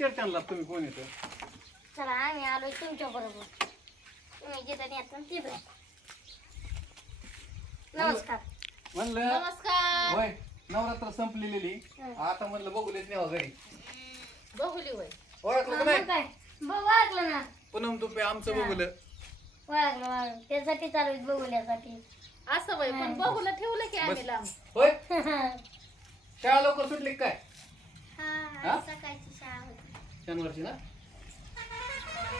चर्चांना तुम्ही कोण येतं? चला आम्ही आलोय तुमच्या बरोबर. तुम्ही जिथं येतात तिथं. नमस्कार. म्हणलं नमस्कार. होय नवरात्र संपलेली आता म्हणलं बघूलेच नाही घरी. बघुली होय. ओळखलं का मग नाही? काय ओळखलं ना. पूनम तुपे आमचं बघूलं. ओळखलं त्यासाठी चालू आहे बघूल्यासाठी. असं होय पण बघूला ठेवलं की आम्ही लांब. होय शाळा लवकर सुटली काय? हा सकाळची शाळा होती. शनिवारची ना?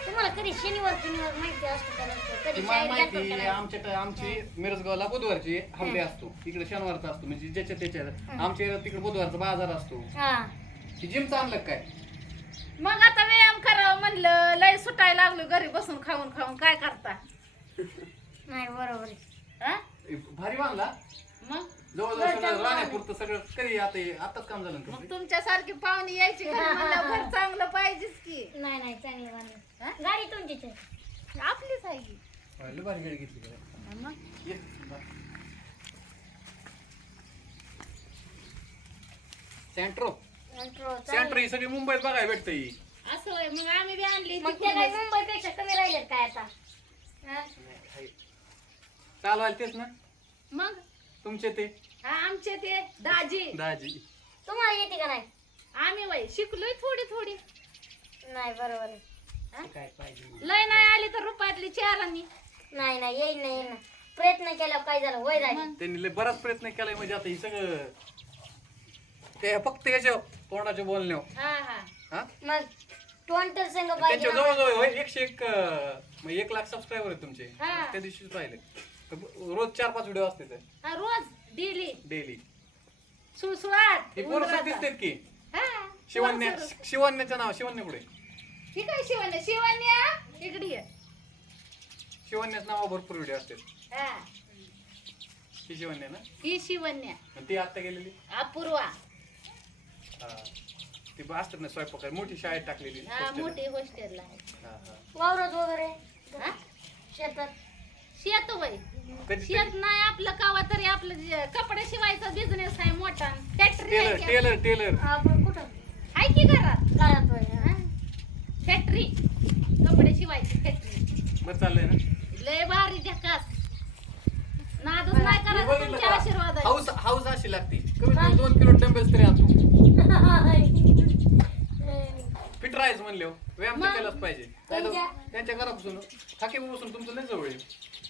तुम्हाला कधी शनिवार माहिती असतो का नसतो? कधी मला शाळेत माहिती गेलतो का नाही? आमची मिरजगावला बुधवारची हल्ली असतो, इकडे शनिवारचा असतो, म्हणजे ज्याच्या त्याच्या आमच्या तिकडे बुधवारचा बाजार असतो. हा की जिमचं आणलं काय? मग आता व्यायाम करावं म्हणलं, लय सुटायला लागलो घरी बसून खाऊन खाऊन, काय करता? नाही बरोबर आहे. हा? भारी बांधला मग जवळजवळ सगळं राहण्यापुरतं सगळं कधी आताच काम झालं ना मग तुमचं? तुमच्यासारखी पाहुणी यायची घरी म्हणलं घर चांगलं पाहिजेच की. नाही चांगली हा? बांधली. गाडी तुमचीच आहे. आपलीच आहे की. लय भारी गाडी घेतली काय? मग ये, बा. सेंट्रो सेंट्रो ही सगळी मुंबईत बघायला भेटतं ही. असं होय. मग आम्ही बी आणली मग ते काय मुंबईपेक्षा कमी राहिलेत काय आता? हा? चालवायला तेच ना मग तुमचे ते हा आमचे ते दाजी. दाजी. तुम्हाला येते का नाही? आम्ही वय शिकलोय थोडी थोडी. नाही बरोबर आहे. काय पाहिजे? लय नाही आली तर रुपयातली चारांनी. नाही येईल ना. प्रयत्न केल्यावर काय झालं वय राहील. त्यांनी लय बराच प्रयत्न केलाय, म्हणजे आता ही सगळं ते फक्त याच्या तोंडाच्या बोलण्यावर हा हा हा मग टोंटर संघ पाहिजे त्यांच्या ना. जवळजवळ 101 म्हणजे 1 लाख सबस्क्रायबर आहेत तुमचे. हा. त्या दिवशीच पाहिले. रोज 4-5 व्हिडिओ असते ते हा रोज डेली डेली. सुळसुळाट ही पोरं सगळी दिसतात की हा शिवण्याचं नाव शिवण्य पुढे ठीक आहे. शिवण्या शिवण्या इकडे ये. शिवण्याचं नाव भरपूर व्हिडिओ असतात. हा ही शिवण्य ना? ही शिवण्या आणि ती आता गेलेली अपूर्वा. हा ती असतात ना स्वयंपाक मोठी शाळेत टाकलेली हा hostel ला. मोठी हॉस्टेलला आहे. हा, हा. वावरात वगैरे हा? शेतात. शेत बाई कधी शेत नाही आपलं कावा तरी आपलं कपडे शिवायचा बिझनेस आहे मोठा. फॅक्टरी टेलर आहे टेलर टेलर आपण कुठं की घरात. घरात वय. फॅक्टरी कपडे शिवायची फॅक्टरी. बरं चाललंय ना? लय भारी झकास. नादच नाही मी करायचं बघितलं तुमच्या का? आशीर्वादाने. हाऊस हाऊस अशी लागते कमीत कमी 2 किलो डंबेल्स तरी आणतो. फिट राहायचं म्हणले व्यायाम तर मग? केलाच पाहिजे. नाही तर त्यांच्या घरापासून थाके बसून तुमचं लय जवळ आहे.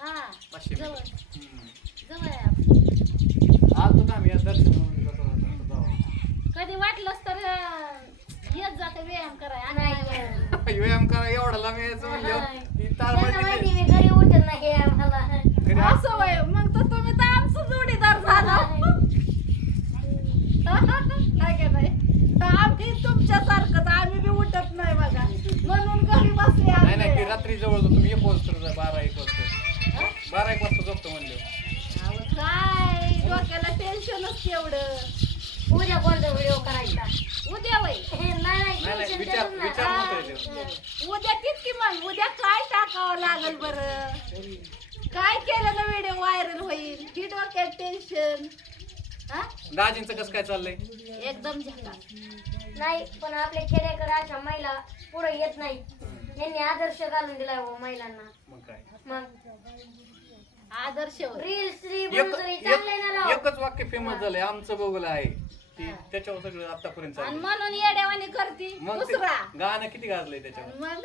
हा 500 जवळ मीटर. जवळ आहे आपलं. आलो तर आम्ही दर्शन जाऊ. कधी वाटलंच तर येत जाते व्यायाम कराय. आणि व्यायाम करा एवढा लांब यायचं म्हणलं ती तार त्यांना माहिती माहिती मी घरी उठत नाही आम्हाला. घरी असं वय मग तर तुम्ही तर आमचं जोडीदार झाला. काय काय नाही तर आम्ही तुमच्यासारखंच आम्ही बी उठत नाही बघा म्हणून घरी बसले नाही नाही ती आम्ही. रात्री जवळ तुम्ही 1 वाजता 12-1 वाजता 12-1 वाजता झोपतो म्हणले. अहो, काय डोक्याला टेन्शनच एवढं. उद्या कोणता व्हिडिओ करायचा? उद्या वय नाही नाही नाही tension विचार देतच नाही. विचार म्हणतोय उद्या तीच की मग उद्या काय टाकावं लागल बरं. काय केलं ना व्हिडिओ व्हायरल होईल ही डोक्यात टेन्शन. हा दाजींचं कसं काय चाललंय? एकदम झका. नाही पण आपल्या खेड्याकडे अशा महिला पुढे येत नाही. यांनी आदर्श घालून दिलाय हो महिलांना. मग काय मग आदर्श होय. रील स्त्री बनून तरी चांगले ना राव. एकच वाक्य फेमस झालंय आमचं बघलं आहे ती त्याच्यावर सगळं आतापर्यंत आणि चाललंय. म्हणून येड्यावानी करती मग ते दुसरा. गाणं किती गाजलंय त्याच्यावर? मग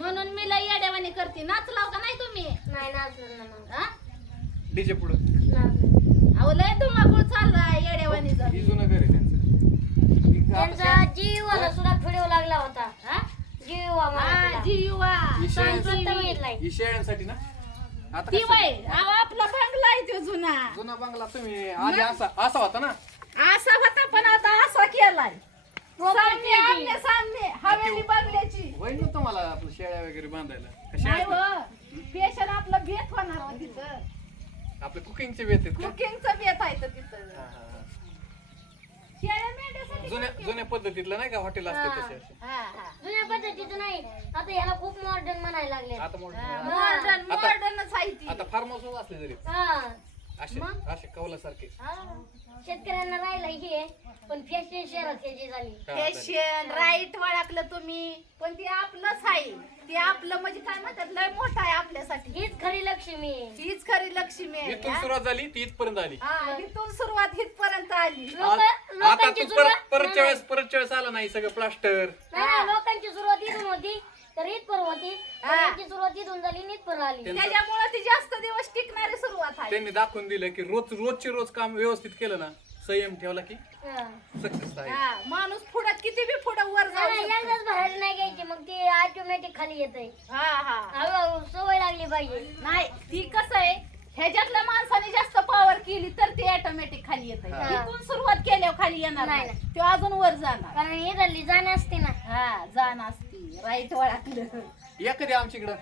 म्हणून मी लय येड्यावानी करते. नाचलाव का नाही तुम्ही? नाही नाचलं ना मग. हा डीजे पुढं नाचलं. अहो लय धुमाकूळ चाललाय येड्यावानी जर. ही जुनं घर आहे त्यांचं. त्यांचा जीवाला सुद्धा व्हिडिओ लागला होता. हा जीवा हा, मला जी युवा ही बघितलाय. ही शेळ्यांसाठी ना आता ती कसं- वय अहो आपला बंगला आहे तो जुना. जुना बंगला तुम्ही आधी असा होता ना. असा होता पण आता असा केलाय. सामने केली. आमने सामने हवेली बंगल्याची. होईल ना तुम्हाला आपलं शेळ्या वगैरे बांधायला का नाही शेळ्या व पेशंट आपलं बेत होणार हो तिथं. आपले कुकिंगचे बेत आहेत का? कुकिंगचं बेत आहे तर तिथं. हा, हा, हा. शेळ्या मेंढ्यासाठी जुन्या पद्धतीतलं नाही का हॉटेल असते तसे असे. हा हा जुन्या पद्धतीचं नाही. आता ह्याला खूप मॉडर्न म्हणायला लागले. आता मोठं मॉडर्न आता- मॉडर्नच आहे ती. आता फार्म हाऊस असले जरी हा असे मग? असे कौलासारखे हा. शेतकऱ्यांना राहिला ही आहे पण फॅशन शहरात त्याची झाली. फॅशन राईट वळखलं तुम्ही, पण ते आपलंच आहे. ते आपलं म्हणजे काय म्हणतात, लय मोठं आहे आपल्यासाठी. हीच खरी लक्ष्मी आहे. हीच खरी लक्ष्मी आहे. इथून सुरुवात झाली ती इथपर्यंत आली. हा, इथून सुरुवात इथपर्यंत आली. आता लोकांची तू सुरुवात परतच्या वेळेस आला नाही सगळं प्लास्टर. नाही, लोकांची सुरुवात इथून होती तर इथपर होती. पण हा. याची सुरुवात इथून झाली आणि इथपर आली. त्याच्यामुळे ती जास्त दिवस टिकणारी सुरुवात आहे. त्यांनी दाखवून दिलं की रोजचे रोज काम व्यवस्थित केलं ना, संयम ठेवला की हा. सक्सेस आहे. हा, माणूस पुढं किती बी पुढं वर जाऊ नाही, शकतो. एकदाच बाहेर नाही घ्यायची मग ती ऑटोमॅटिक खाली येते. हा हा. हळूहळू सवय लागली पाहिजे. नाही, ती कसं आहे, ह्याच्यातल्या माणसाने जास्त पॉवर केली तर ती ऑटोमॅटिक खाली येते. हा. इथून सुरुवात केल्यावर खाली येणार नाही, नाही, तो अजून वर जाणार. कारण ही झाली जाण असते ना. हा, जाण असती. राईट वळखलं. या कधी आमच्याकडं.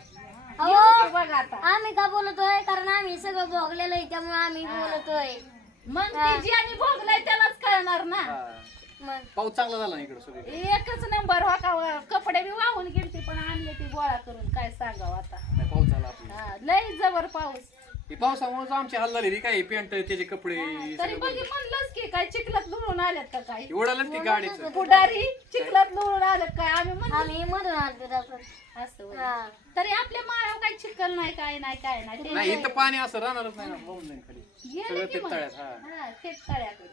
अहो, येऊ की बघ आता. आम्ही का बोलतोय कारण आम्ही सगळं भोगलेलं आहे त्यामुळे आम्ही बोलतोय. मग हा. ती जी आम्ही भोगलाय त्यालाच कळणार ना. हा. मग पाऊस चांगला झाला ना इकडं सगळं. एकच नंबर हो का, कपडे बी वाहून गेलते पण आणले ती गोळा करून. काय सांगावं आता. नाही, पाऊस झाला आपला. हा, लय जबर पाऊस. हे पावसामुळेच आमची हाल झाली रे. काय पॅन्ट त्याचे कपडे तरी सगळं बघी बंद. म्हणलंच की काय चिखलात लुळून आल्यात का काय. उडालं ना ती गाडीचं. पुढारी चिखलात लुळून आल्यात काय आम्ही म्हणतो. आम्ही मधून आलतो तसं. असं होय. हा. तरी आपल्या माळावर काही चिखल नाही, काय नाही, काय नाही. नाही इथं पाणी असं राहणारच नाही ना, वाहून जाईन खाली गेलं सगळं की ते मग. तळ्यात. हा हा, तेच तळ्याकडे.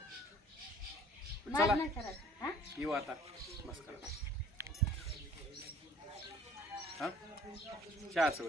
चला. मार नाही करायचं. हा? येऊ आता बस करा. हा चहाच होय.